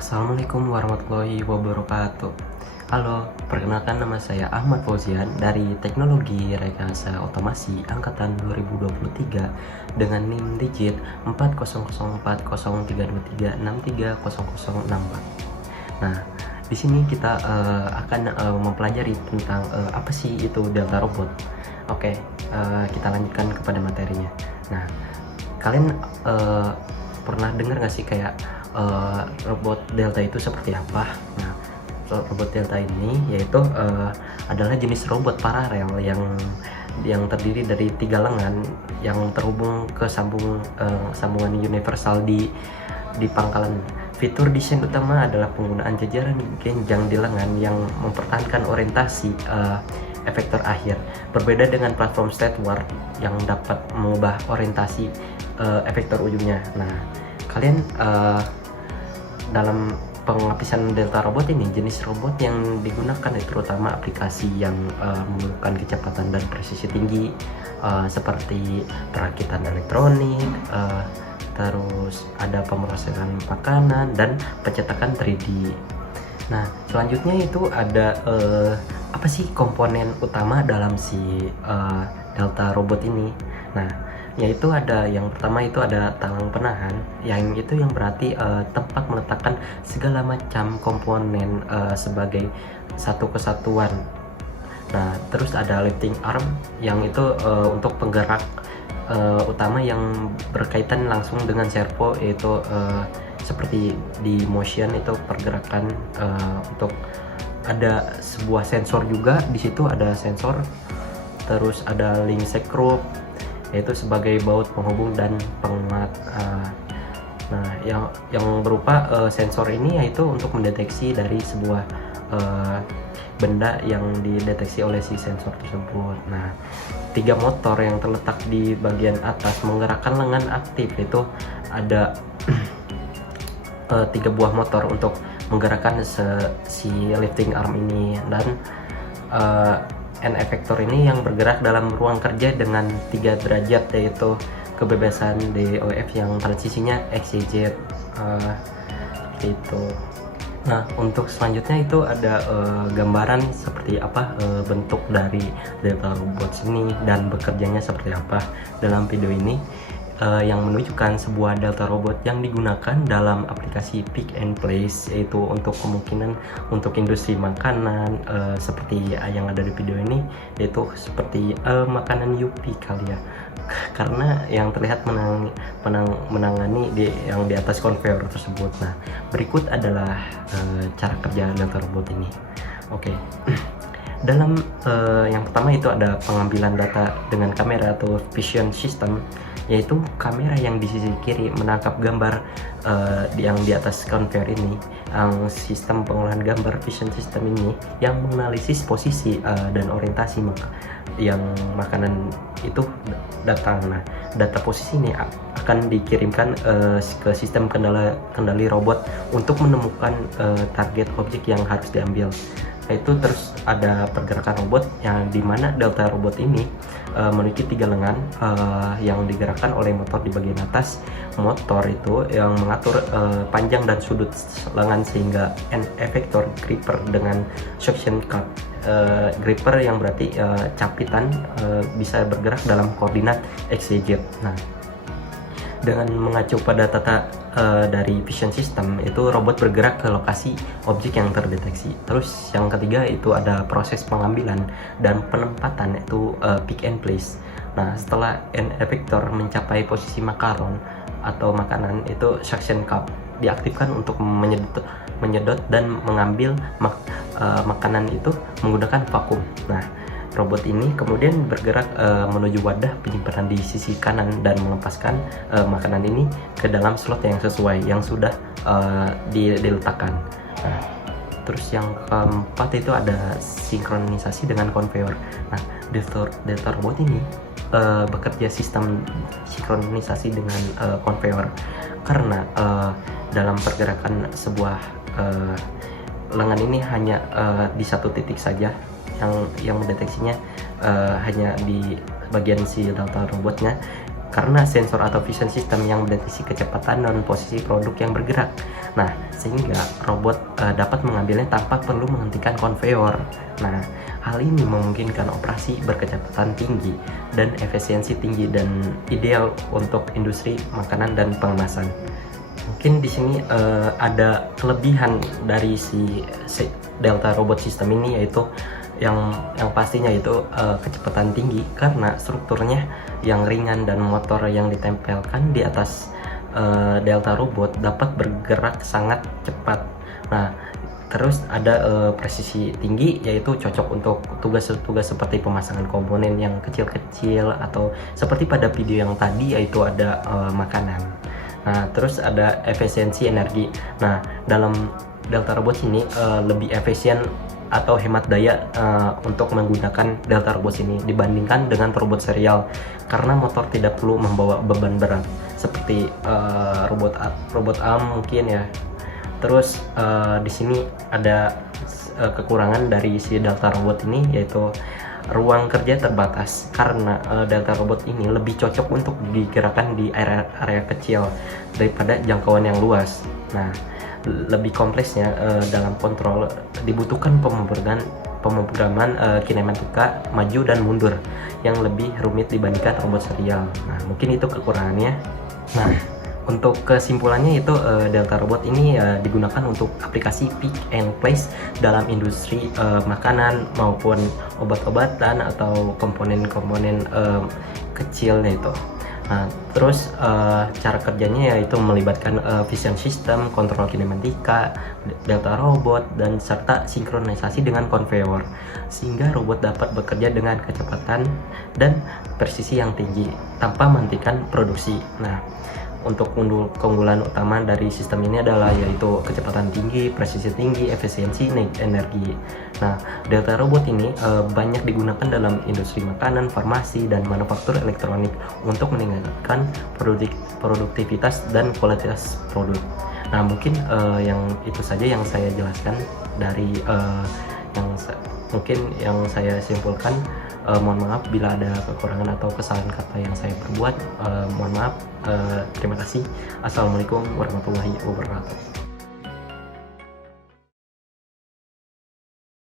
Assalamualaikum warahmatullahi wabarakatuh. Halo, perkenalkan nama saya Ahmad Fauzian dari Teknologi Rekayasa Otomasi Angkatan 2023 dengan NIM digit 400403236300064. Nah, di sini kita akan mempelajari tentang apa sih itu Delta Robot. Oke, kita lanjutkan kepada materinya. Nah, kalian pernah dengar nggak sih kayak robot Delta itu seperti apa? Nah, robot Delta ini yaitu adalah jenis robot paralel yang terdiri dari 3 lengan yang terhubung ke sambungan universal di pangkalan. Fitur desain utama adalah penggunaan jajaran genjang di lengan yang mempertahankan orientasi efektor akhir. Berbeda dengan platform Steadward yang dapat mengubah orientasi efektor ujungnya. Nah, kalian dalam penglapisan Delta Robot ini, jenis robot yang digunakan itu terutama aplikasi yang memerlukan kecepatan dan presisi tinggi, seperti perakitan elektronik, terus ada pemrosesan makanan dan pencetakan 3D. Nah, selanjutnya itu ada apa sih komponen utama dalam si Delta Robot ini? Nah, yaitu ada yang pertama itu ada talang penahan, yang itu yang berarti tempat meletakkan segala macam komponen sebagai satu kesatuan. Nah, terus ada lifting arm yang itu untuk penggerak utama yang berkaitan langsung dengan servo, yaitu seperti di motion itu pergerakan untuk ada sebuah sensor juga di situ, ada sensor. Terus ada link screw yaitu sebagai baut penghubung dan penguat. Nah, yang berupa sensor ini yaitu untuk mendeteksi dari sebuah benda yang dideteksi oleh si sensor tersebut. Nah, 3 motor yang terletak di bagian atas menggerakkan lengan aktif, itu ada 3 buah motor untuk menggerakkan si lifting arm ini, dan N efektor ini yang bergerak dalam ruang kerja dengan 3 derajat, yaitu kebebasan DOF yang transisinya X, Y, Z, itu. Nah, untuk selanjutnya itu ada gambaran seperti apa bentuk dari Delta Robot ini dan bekerjanya seperti apa. Dalam video ini yang menunjukkan sebuah Delta Robot yang digunakan dalam aplikasi pick and place, yaitu untuk kemungkinan untuk industri makanan, seperti yang ada di video ini, yaitu seperti makanan Yupi kali ya, karena yang terlihat menangani yang di atas conveyor tersebut. Nah, berikut adalah cara kerja Delta Robot ini. Oke. Dalam yang pertama itu ada pengambilan data dengan kamera atau vision system, yaitu kamera yang di sisi kiri menangkap gambar yang di atas conveyor ini. Sistem pengolahan gambar vision system ini yang menganalisis posisi dan orientasi yang makanan itu datang. Nah, data posisi ini akan dikirimkan ke sistem kendali robot untuk menemukan target objek yang harus diambil. Itu terus ada pergerakan robot yang dimana Delta Robot ini memiliki 3 lengan yang digerakkan oleh motor di bagian atas. Motor itu yang mengatur panjang dan sudut lengan, sehingga N efektor gripper dengan suction cup gripper yang berarti capitan bisa bergerak dalam koordinat X, Y, Z. Nah, dengan mengacu pada data dari vision system, itu robot bergerak ke lokasi objek yang terdeteksi. Terus yang ketiga itu ada proses pengambilan dan penempatan, itu pick and place. Nah, setelah N efektor mencapai posisi makaron atau makanan, itu suction cup diaktifkan untuk menyedot dan mengambil makanan itu menggunakan vakum. Nah, robot ini kemudian bergerak menuju wadah penyimpanan di sisi kanan dan melepaskan makanan ini ke dalam slot yang sesuai yang sudah diletakkan. Nah, terus yang keempat itu ada sinkronisasi dengan conveyor. Nah, Delta Robot ini bekerja sistem sinkronisasi dengan conveyor karena dalam pergerakan sebuah lengan ini hanya di satu titik saja, yang mendeteksinya hanya di bagian si Delta Robotnya. karena sensor atau vision system yang mendeteksi kecepatan dan posisi produk yang bergerak. Nah, sehingga robot dapat mengambilnya tanpa perlu menghentikan konveyor. Nah, hal ini memungkinkan operasi berkecepatan tinggi dan efisiensi tinggi dan ideal untuk industri makanan dan pengemasan. Mungkin di sini ada kelebihan dari si Delta Robot System ini, yaitu yang pastinya itu kecepatan tinggi karena strukturnya yang ringan dan motor yang ditempelkan di atas Delta Robot dapat bergerak sangat cepat. Nah, terus ada presisi tinggi, yaitu cocok untuk tugas-tugas seperti pemasangan komponen yang kecil-kecil atau seperti pada video yang tadi yaitu ada makanan. Nah, terus ada efisiensi energi. Nah, dalam Delta Robot ini lebih efisien atau hemat daya untuk menggunakan Delta Robot ini dibandingkan dengan robot serial, karena motor tidak perlu membawa beban berat seperti robot arm mungkin ya. Terus di sini ada kekurangan dari si Delta Robot ini, yaitu ruang kerja terbatas karena Delta Robot ini lebih cocok untuk digerakkan di area kecil daripada jangkauan yang luas. Nah, lebih kompleksnya dalam kontrol dibutuhkan pemrograman kinematika maju dan mundur yang lebih rumit dibandingkan robot serial. Nah, mungkin itu kekurangannya. Nah, untuk kesimpulannya itu Delta Robot ini digunakan untuk aplikasi pick and place dalam industri makanan maupun obat-obatan atau komponen-komponen kecilnya itu. Nah, terus cara kerjanya yaitu melibatkan vision system, kontrol kinematika, Delta Robot, dan serta sinkronisasi dengan konveyor, sehingga robot dapat bekerja dengan kecepatan dan presisi yang tinggi tanpa menghentikan produksi. Nah, untuk keunggulan utama dari sistem ini adalah yaitu kecepatan tinggi, presisi tinggi, efisiensi energi. Nah, Delta Robot ini banyak digunakan dalam industri makanan, farmasi, dan manufaktur elektronik untuk meningkatkan produktivitas dan kualitas produk. Nah, mungkin yang itu saja yang saya jelaskan dari yang saya simpulkan. Mohon maaf bila ada kekurangan atau kesalahan kata yang saya perbuat. Mohon maaf. Terima kasih. Assalamualaikum warahmatullahi wabarakatuh.